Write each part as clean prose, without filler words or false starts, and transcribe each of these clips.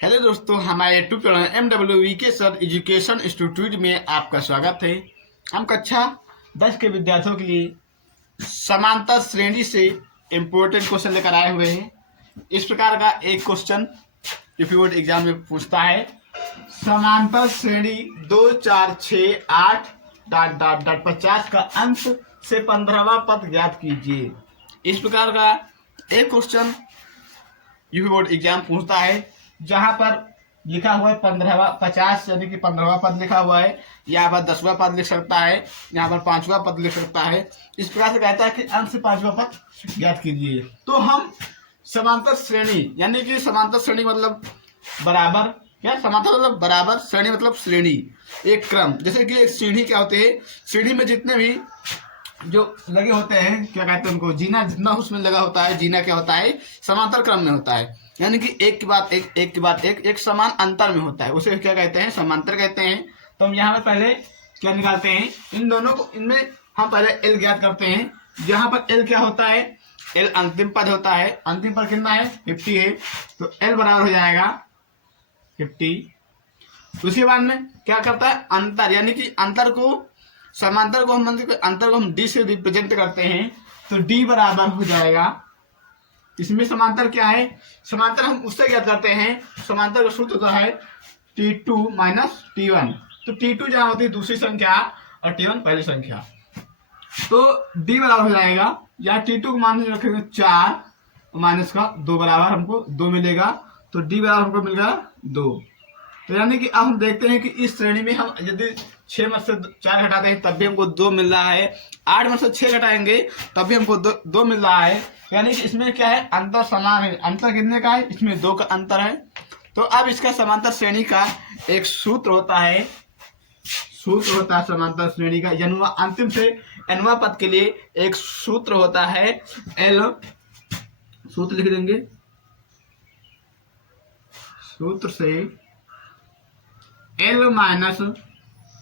Hello दोस्तों, हमारे YouTube channel MWV के सर एजुकेशन इंस्टीट्यूट में आपका स्वागत है। हम कक्षा 10 के विद्यार्थियों के लिए समांतर श्रेणी से इम्पोर्टेंट क्वेश्चन लेकर आए हुए हैं। इस प्रकार का एक क्वेश्चन यूपी बोर्ड एग्जाम में पूछता है, समांतर श्रेणी 2 4 6 8 डॉट डॉट डॉट 50 का अंश से 15वां पद ज्ञात कीजिए। इस प्रकार का एक क्वेश्चन यूपी बोर्ड एग्जाम पूछता है, जहां पर लिखा हुआ है 15वां 50 यानी कि 15वां पद लिखा हुआ है। यहाँ पर 10वां पद लिख सकता है, यहाँ पर 5वां पद लिख सकता है। इस प्रकार से कहता है कि अंश से 5वां पद ज्ञात कीजिए। तो हम समांतर श्रेणी यानी कि समांतर श्रेणी मतलब बराबर, क्या समांतर मतलब बराबर, श्रेणी मतलब श्रेणी, एक क्रम। जैसे कि एक सीढ़ी क्या होते हैं, सीढ़ी में जितने भी जो लगे होते हैं, क्या कहते हैं उनको, जीना जितना उसमें लगा होता है, जीना क्या होता है, समांतर क्रम में होता है। यानी कि एक के बाद एक, एक के बाद एक समान अंतर में होता है, उसे क्या कहते हैं, समांतर कहते हैं। तो हम यहाँ पर पहले क्या निकालते हैं, इन दोनों को, इनमें हम पहले एल ज्ञात करते हैं। यहाँ पर एल क्या होता है, एल अंतिम पद होता है। अंतिम पद कितना है, 50 है, तो एल बराबर हो जाएगा 50। उसके बाद में क्या करता है, अंतर, यानी कि अंतर को, समांतर को हम अंतर को हम डी से रिप्रेजेंट करते हैं, तो डी बराबर हो जाएगा। इसमें समांतर क्या है, समांतर हम उससे ज्ञात करते हैं, समांतर का सूत्र होता है T2 माइनस T1। तो T2 जहां होती है दूसरी संख्या और T1 पहली संख्या, तो D बराबर हो जाएगा, या T2 को मान रखेंगे 4 माइनस का 2 बराबर हमको 2 मिलेगा, तो D बराबर हमको मिलेगा 2। तो यानी कि अब हम देखते हैं कि इस श्रेणी में हम यदि 6 में से 4 घटाते हैं तब भी हमको 2 मिल रहा है, 8 में से 6 घटाएंगे तब भी हमको 2 मिल रहा है। यानी कि इसमें क्या है, अंतर समान है। अंतर कितने का है, इसमें 2 का अंतर है। तो अब इसका समांतर श्रेणी का एक सूत्र होता है, समांतर श्रेणी का अंतिम से nवां पद के लिए एक सूत्र होता है एल, सूत्र लिख देंगे, सूत्र से L minus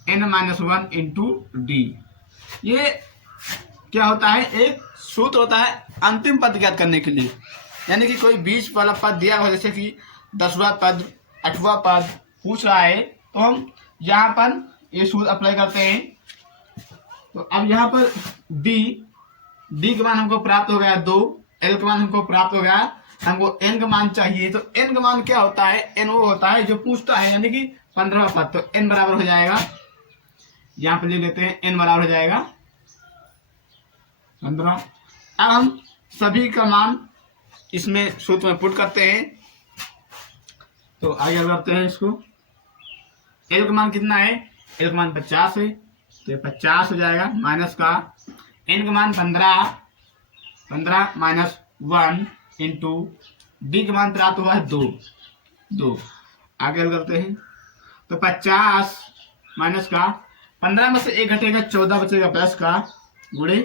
n minus 1 into D. ये क्या होता है, एक सूत्र होता है अंतिम पद ज्ञात करने के लिए। यानी कि कोई बीच वाला पद दिया हो, जैसे कि 10वां पद 8वां पद पूछ रहा है, तो हम यहाँ पर ये सूत्र अप्लाई करते हैं। तो अब यहाँ पर डी का मान हमको प्राप्त हो गया 2, एल का मान हमको प्राप्त हो गया, हमको एन का मान चाहिए। तो एन का मान क्या होता है, एन वो होता है जो पूछता है, यानी कि 15वां पद। तो एन बराबर हो जाएगा, यहाँ पे ले लेते हैं, एन बराबर हो जाएगा 15। अब हम सभी का मान इसमें सूत्र में पुट करते हैं। तो आगे करते हैं इसको, एल का मान कितना है, एल का मान 50 है, तो ये 50 हो जाएगा, माइनस का एन का मान 15 माइनस 1 इंटू डी का मान प्राप्त हुआ है 2। आगे करते हैं, तो 50 माइनस का 15 में से 1 घटेगा, 14 बचेगा, प्लस का गुणे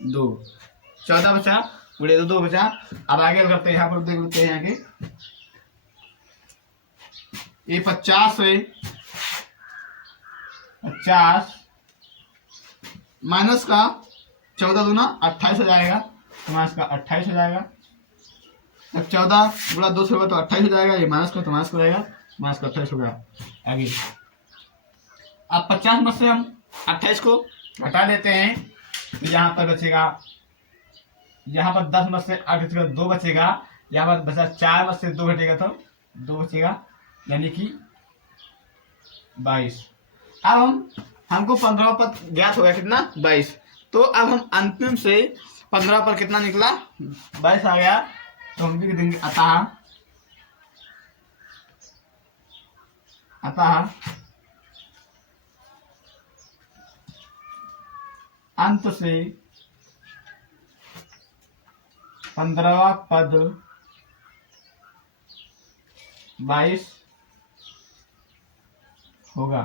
2, 14 बचा गुणे 2 बचा। अब आगे करते हैं, यहाँ पर देख लेते हैं आगे, ये 50 है, 50 माइनस का 14 दूना 28 हो जाएगा, तो माइनस का 28 हो जाएगा। अब 14 गुणा 2 से होगा तो 28 हो जाएगा, ये माइनस का तो माइनस का रहेगा, माइनस का 28 होगा। आगे अब 50 में से हम 28 को घटा लेते हैं, तो यहाँ पर बचेगा, यहाँ पर 10 में से 8 बचेगा, 2 बचेगा, यहाँ पर बचा 4 में से 2 घटेगा तो 2 बचेगा, यानी कि 22। अब हमको 15वां पद ज्ञात हो गया, कितना, 22। तो अब हम अंतिम से 15 पर कितना निकला, 22 आ गया, तो हम लिख देंगे अतः अंत से 15वां पद 22 होगा।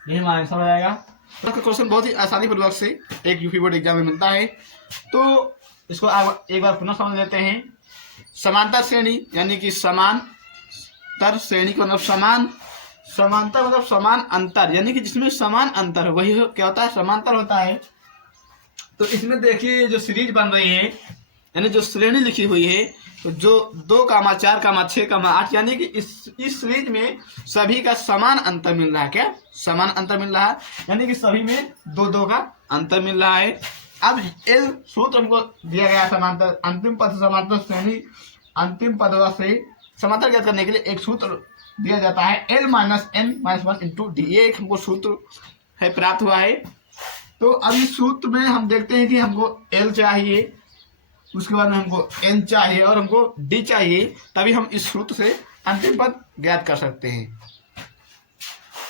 यही हमारा आंसर हो जाएगा। तो क्वेश्चन बहुत ही आसानी पूर्वक से एक यूपी बोर्ड एग्जाम में मिलता है। तो इसको एक बार पुनः समझ लेते हैं। समांतर श्रेणी यानी कि समांतर श्रेणी को मतलब समांतर मतलब समान अंतर, यानी कि जिसमें समान अंतर है वही क्या होता है, समांतर होता है। तो इसमें देखिए जो सीरीज बन रही है, यानी जो श्रेणी लिखी हुई है, तो जो 2, 4, 6, 8 यानी कि इस सीरीज में सभी का समान अंतर मिल रहा है। क्या समान अंतर मिल रहा है? यानी कि सभी में 2 का अंतर मिल रहा है। अब एल सूत्र हमको दिया गया समांतर अंतिम पद समांतर श्रेणी अंतिम पद से समांतर ज्ञात करने के लिए एक सूत्र दिया जाता है L - n - 1 इंटू डी। ये एक हमको सूत्र है प्राप्त हुआ है। तो अब इस सूत्र में हम देखते हैं कि हमको L चाहिए, उसके बाद में हमको n चाहिए और हमको d चाहिए, तभी हम इस सूत्र से अंतिम पद ज्ञात कर सकते हैं।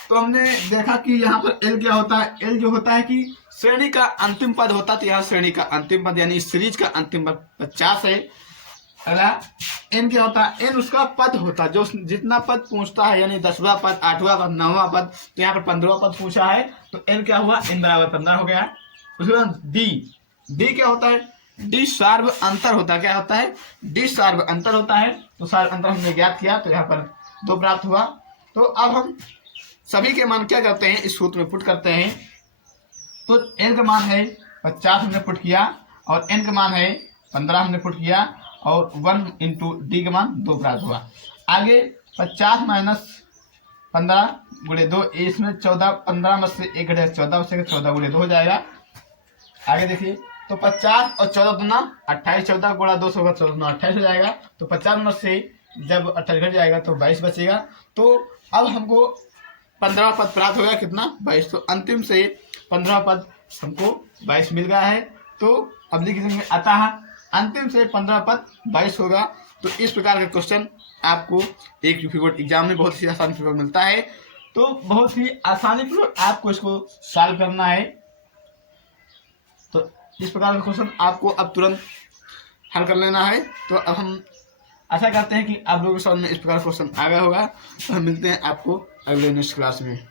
तो हमने देखा कि यहाँ पर L क्या होता है। L जो होता है कि श्रेणी का अंतिम पद होता है, तो यहाँ श्रेणी का अंतिम पद यानी सीरीज का अंतिम पद 50 है। अगला n क्या होता है? n उसका पद होता है, जो जितना पद पूछता है, यानी 10वां पद, 8वां पद, 9वां पद। तो यहाँ पर 15वां पद पूछा है, तो n क्या हुआ? n बराबर 15 हो गया। उसके बाद d क्या होता है? d सार्व अंतर होता है। क्या होता है? d सार्व अंतर होता है। तो सार्व अंतर हमने ज्ञात किया, तो यहाँ पर 2 प्राप्त हुआ। तो अब हम सभी के मान क्या करते हैं, इस सूत्र में पुट करते हैं। तो n का मान है 50 हमने पुट किया, और n का मान है 15 हमने पुट किया, और 1 इंटू डी का मान 2 प्राप्त हुआ। आगे 50 - 15 गुणे 2, इसमें 14, 15 में से 1 घटेगा 14, से 14 गुणे 2 हो जाएगा। आगे देखिए, तो 50 और 14 दूना 28, 14 गुणा 2 होगा 14 दूना 28 हो जाएगा। तो 50 में से जब 28 घट जाएगा तो 22 बचेगा। तो अब हमको 15वां पद प्राप्त होगा, कितना? 22। तो अंतिम से 15वां पद हमको 22 मिल गया है। तो अब लिख देंगे अतः अंतिम से 15वां पद 22 होगा। तो इस प्रकार का क्वेश्चन आपको एक यूपी बोर्ड एग्जाम में बहुत ही आसानी पूर्वक मिलता है। तो बहुत ही आसानी पूर्वक आपको इसको सॉल्व करना है। तो इस प्रकार का क्वेश्चन आपको अब तुरंत हल कर लेना है। तो अब हम आशा करते हैं कि आप लोगों के सामने इस प्रकार का क्वेश्चन आ गया होगा। तो हम मिलते हैं आपको अगले नेक्स्ट क्लास में।